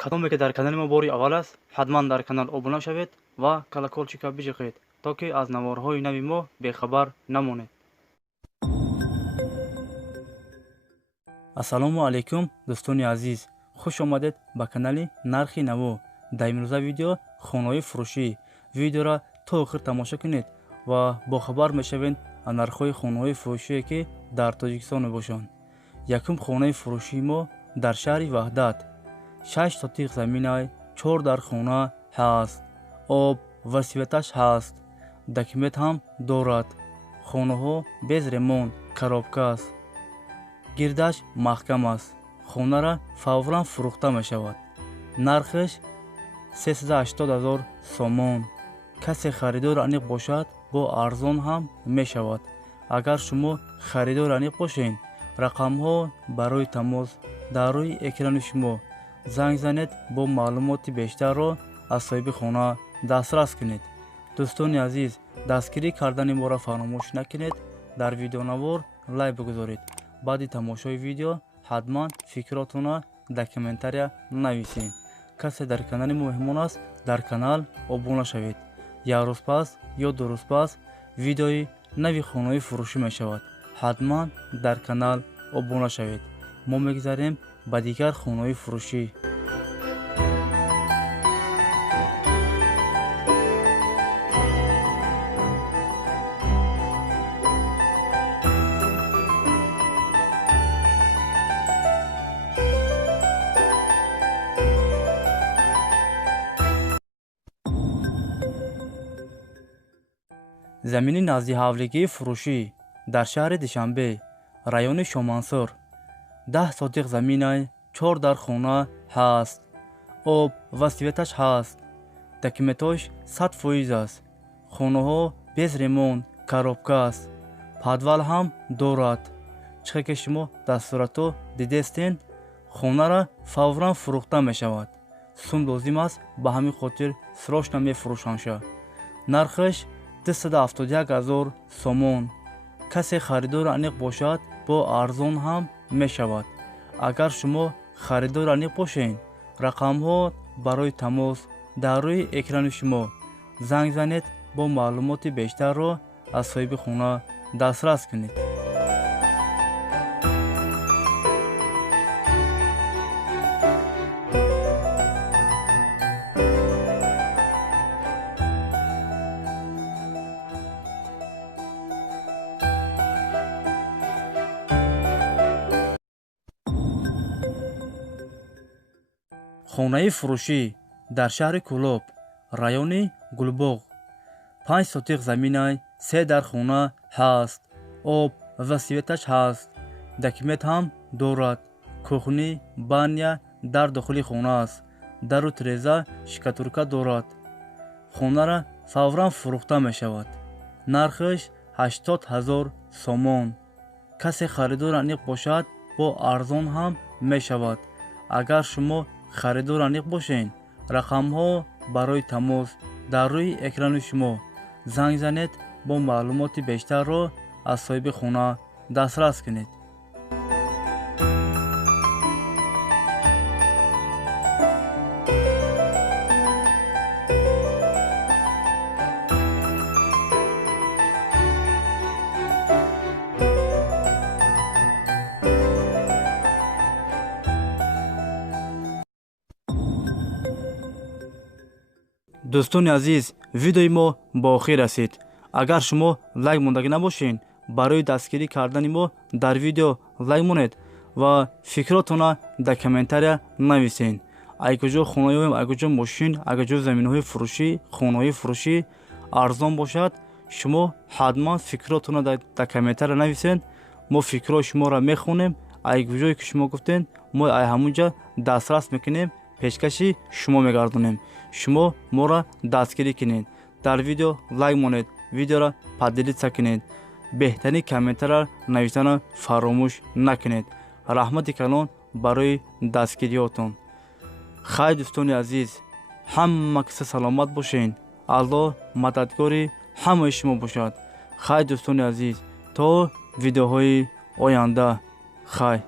کدامی که در کانال ما باری اول است حتما در کانال ابونه شوید و کلکلچیکا بجقید تا که از نوارهای نوی ما بخبر نمانید. السلام علیکم دوستان عزیز، خوش آمدید به کانال نرخی نو. در امروزه ویدیو خانه‌های فروشی ویدیو را تا آخر تماشا کنید و با خبر میشوید از نرخ‌های خانه‌های فروشی که در تاجیکستان باشند. یکم خانه فروشی ما در شهر وحدت 6 سوتیق زمین 4 در خانه هست. آب و سویتش هست. دکمت هم دارد. خانه ها без ремонт коробка است. گردش محکم است. خانه را فوراً فروخته می شود. نرخش 380,000 سومون. کسی خریدار انیق باشد با ارزان هم می شود. اگر شما خریدار انیق باشین رقم ها برای تماس در روی اکران شما زنگ زنید با معلومات بیشتر را از صاحب خانه دسترس کنید. دوستان عزیز، دستگیری کردن ما را فراموش نکنید. در ویدیو نوار لایک بگذارید. بعد تماشای ویدیو حتما فکراتون را در کامنتاری نویسید. کسی در کانال ما مهمان است در کانال ابونه شوید. یک روز پس یا 2 روز پس ویدیوی نوی خانه فروشی می شود. حتما در کانال ابونه شوید. ما میگذاریم به دیگر خانه فروشی. زمین نزدیک حوالگی فروشی در شهر دوشنبه رایون شامانسور 10 سوتیق زمین 4 در خانه هست. آب و سویتش هست. دکمتاش 100% است. خانه ها без ремонт коробка است. подвал هم دارد. چه که شما در صورتو دیدستین خانه را فوراً فروخته می شود. سوم لازم است به همین خاطر سراشنا می فروشند شد. نرخش 271,000 سومون. کسی خریدار انیق باشد با ارزان هم می شود. اگر شما خریدار انیق باشین رقم ها برای تماس در روی اکران شما زنگ زنید با معلومات بیشتر را از صاحب خانه دسترس کنید. خانه فروشی در شهر کلوب رایون گلبوغ 5 سوتیق زمین 3 در خانه هست. آب و سویتش هست. دکمت هم دارد. کخنی بانیا در داخل خانه است. در و تریزه شکاتورکا دارد. خانه را فوراً فروخته می شود. نرخش 80,000 سومون. کسی خریدار انیق باشد با ارزان هم می شود. اگر شما خریدار انیق باشین رقم ها برای تماس در روی اکران شما زنگ زنید با معلومات بیشتر را از صاحب خانه دسترس کنید. دوستان عزیز، ویدیوی ما با آخر رسید. اگر شما لایک موندگی نباشین برای دستگیری کردن ما در ویدیو لایک مونید و فکراتون در کامنتاری نویسین. اگه خانه اگه ماشین اگه زمین‌های فروشی خانه فروشی ارزان باشد شما حتما فکراتون در کامنتاری نویسین. ما فکرات شما را میخونیم. اگه جایی که شما گفتین ما همونجا دسترس میکنیم. پیشکشی شما میگردونیم. شما ما را دستگیری کنید. در ویدیو لایک مونید. ویدیو را پدیلیت سکنید. بهترین کامنتر را نوشتن فراموش نکنید. رحمت کلان برای دستگیریاتون. خیر دوستان عزیز، همه کس سلامت باشین. الله مددگاری همه شما باشد. خیر دوستان عزیز، تا ویدیوهای آینده. خیر.